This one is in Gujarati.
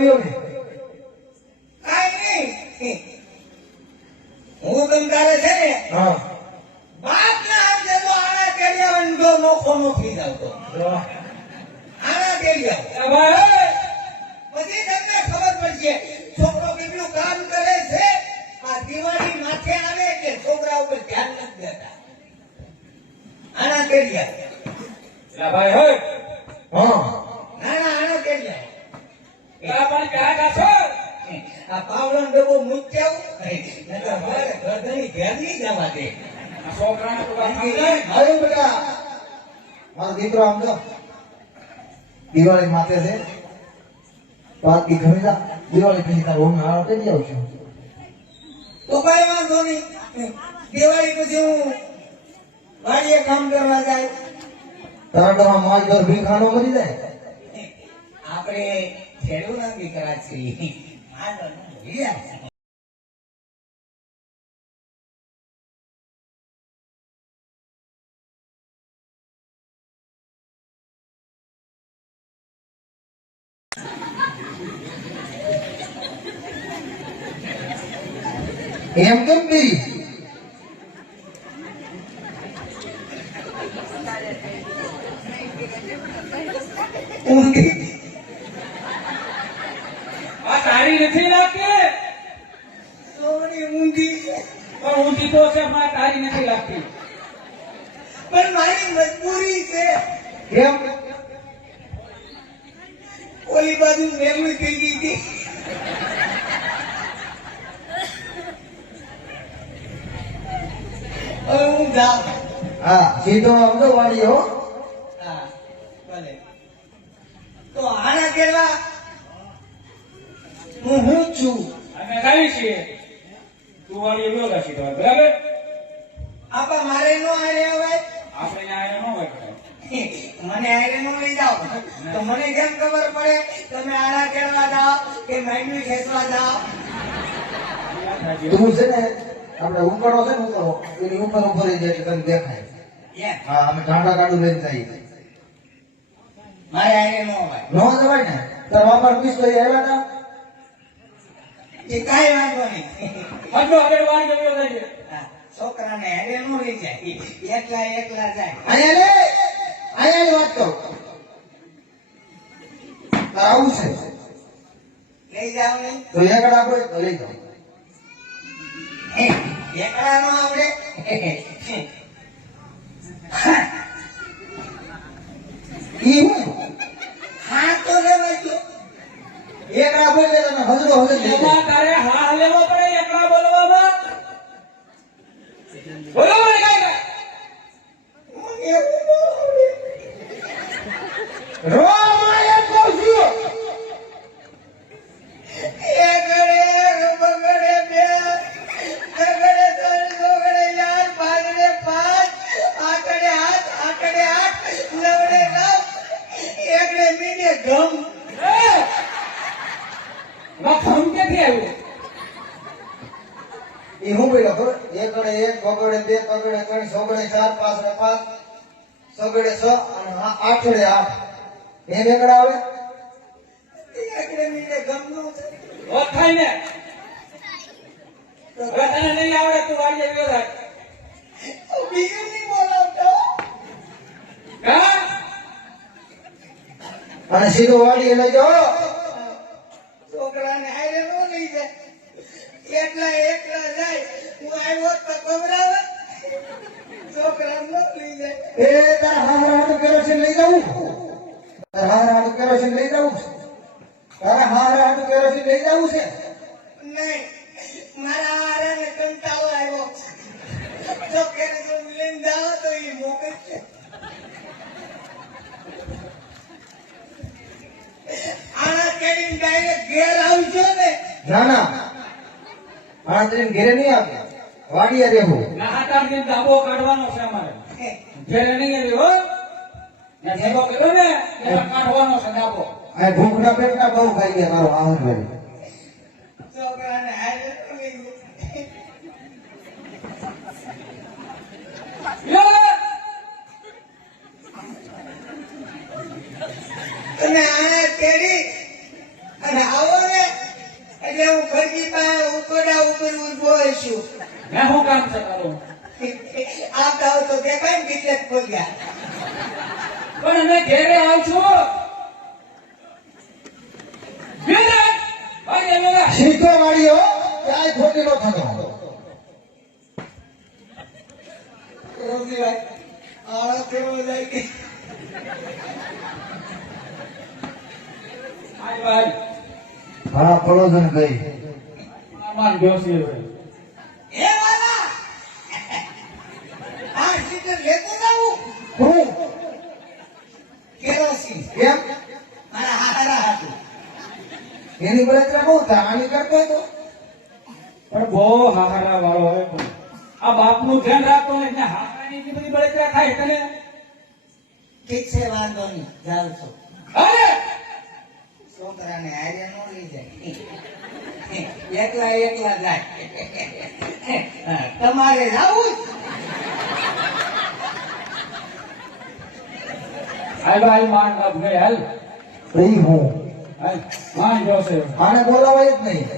આવ્યો ને કાઈ નહીં હું તમ તારે છે ને હા બાપ ના હાથે તો આના કેડિયાવન જો નોખો નોખી જાવ તો આના કેડિયાવ પછી તમને ખબર પડશે છોકરો કેટલું કામ કરે છે આ દિવાળી માથે આવે કે છોકરા ઉપર ધ્યાન નથી દેતા આના કેડિયાવ ભાઈ હે હા નાના આના કેડિયાવ પેલા પણ ક્યાં કાછો આ પાવડો ડબ્બો મૂક્યાવ નકર મારે ગરદની ઘેર નહીં જવા દે આ છોકરાને તો વાત સમજાય હવે બેટા મારો દીકરો આમ જો દિવાળી માથે છે બાકી ઘણી જા દિવાળી પછી તાર હું હારો કરી જાઉં છું તો કઈ વાંધો નહીં દિવાળી પછી હું વાડીએ કામ કરવા જાય તારા ગામમાં માલ ઘર ભીખાનો મરી જાય આપણે ખેડૂતના દીકરા છીએ એમ કેમ બી આ તારી નથી લાગતી સોની ઊંધી પણ ઊંધી તો છે પણ તારી નથી લાગતી પણ મારી મજબૂરી છે કેમ ઓલી બાજુ મેમણી થઈ ગઈ હતી હવે હું જાઉં હા સીધો આવજો વાળી હો હા ભલે તો આના કેવા હું છું અમે ગાવી છીએ તું વાળી એવો ગાશી તો બરાબર આપા મારે નો આરે હવે આપણે ત્યાં ન હોય મને આરે નો લઈ જાઓ તો મને કેમ ખબર પડે તમે આરા કેળવા જાઓ કે માંડવી ખેંચવા જાઓ તું છે ને આપણે ઉકળો છે ને ઉકળો એની ઉપર ઉપર જાય એટલે તને દેખાય હા અમે ઠાંડા કાઢું લઈને જઈએ મારે આરે નો હોય નો જવાય ને તાર બાપા પીસ લઈ આવ્યા હતા એ કાંઈ વાંધો નહીં હજુ હવે વાળી એવો ગાશે હા, છોકરાને હારે નો લઈ જાય એકલા એકલા જાય અહીંયા વાત કહું તાર આવું છે લઈ જાઓ ને તો એકડ આપો તો લઈ જાઓ એકલા નો આવડે ઈ હું હા તો લેવા જો એકડ આપો એટલે તને હજરો હજર લઈ એમાં જાય તારે હા લેવો પડે એકલા બોલવામાં બોલો મને કાંઈ મને એવું નો આવડે. રોમાય કહું છું એકડે એક, બગડે બે, તગડે ત્રણ, ચોગડે ચાર, પાંચડે પાંચ, આકડે આઠ, નવડે નવ, એકડે મીંડે ઘમ. ખમ ક્યાંથી આવ્યું ઈ હું બોલ્યો ખબર એકડે એક બગડે બે બગડે ત્રણ સોગડે ચાર પાંચડે પાંચ સોગડે છ અને આઠડે આઠ એમ એકડા આવે એકડે મીંડે ઘમનું છે. ઓળખાય ને હવે તને નહીં આવડે તું વાળી એવો ગાય બીજું નહીં બોલાવતો. હા અને સીધો વાળી લઈ જાઓ છોકરાને હારે નો લઈ જાય એકલા જાય હું આવ્યો તો ખવડાવે છોકરા નો લઈ જાય એ તારા હારા હાટુ કેરોસીન લઈ જાઉં તારા હારા હાટુ કેરોસીન લઈ જાઉં તારા હારા હાટુ કેરોસીન લઈ જાઉં છે નહીં મારા હારાને કંટાળો આવ્યો જો કેરોસીન લઈને જાઓ તો એ મોકલશે આના કેરીને ડાયરેક્ટ ઘેર આવજો ને ના ના આ ટ્રેન ઘેરે નહીં આવે વાડીએ રહેવું નાહાતાની ધાબો કાઢવાનો છે અમારે ઘેરે નહીં આવી હો ને ધાબો કર્યો ને એટલે કાઢવાનો છે ધાબો આ ભૂખના પેટના બહુ ખાઈ ગયા મારો આહાર ભરી છોકરાને હારે નો લઈ જાય લે તમે આયા કેરી અને આવો એટલે હું ખડકી પાસે ઉકરડા ઉપર ઊભો છું. મેં શું કામ છે તારું? આવતા હોય તો દેખાય ને કેટલે ખોલ્યા. પણ અમે ઘેરે આવશું. વિરાટ! ભાઈ એલા. સીધો વાળીઓ ક્યાંય ખોટી નો થતો રોજીભાઈ, આળો કેવો જાય કે આય ભાઈ. હા પડોજન ગઈ આમાં ગયો છે હવે. એ વાલા આ સીટર લેતો જાવું હું કેરોસીન કેમ મારા હારા હતું. એની બળતરા બહુ આની કરતો હતો પણ બહુ હાહારા વાળો હોય પણ આ બાપનું ધ્યાન રાખતો ને એટલે હાહારાની એટલી બધી બળતરા થાય તને. ઠીક છે, વાંધો નહીં, જાઉં છું. અરે છોકરાને હારે નો લઈ જાય, એકલા એકલા જાય. તમારે જાવું જ? હાલ ભાઈ માન બાપ ગઈ હાલ. એ હું હાલ માન ગયો છે. આને બોલાવાય જ નહીં